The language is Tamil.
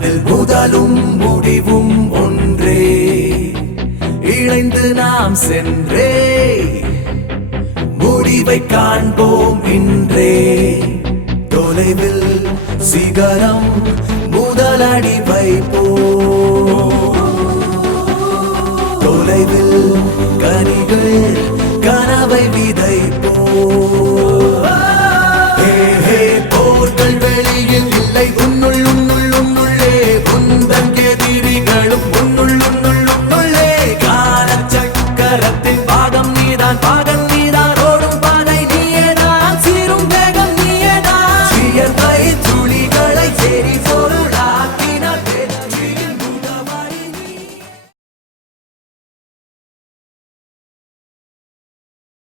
அதில் முதலும் முடிவும் ஒன்றே, இணைந்து நாம் சென்றே முடிவை காண்போம் இன்றே. தொலைவில் சிகரம் முதலடி வைப்போம்.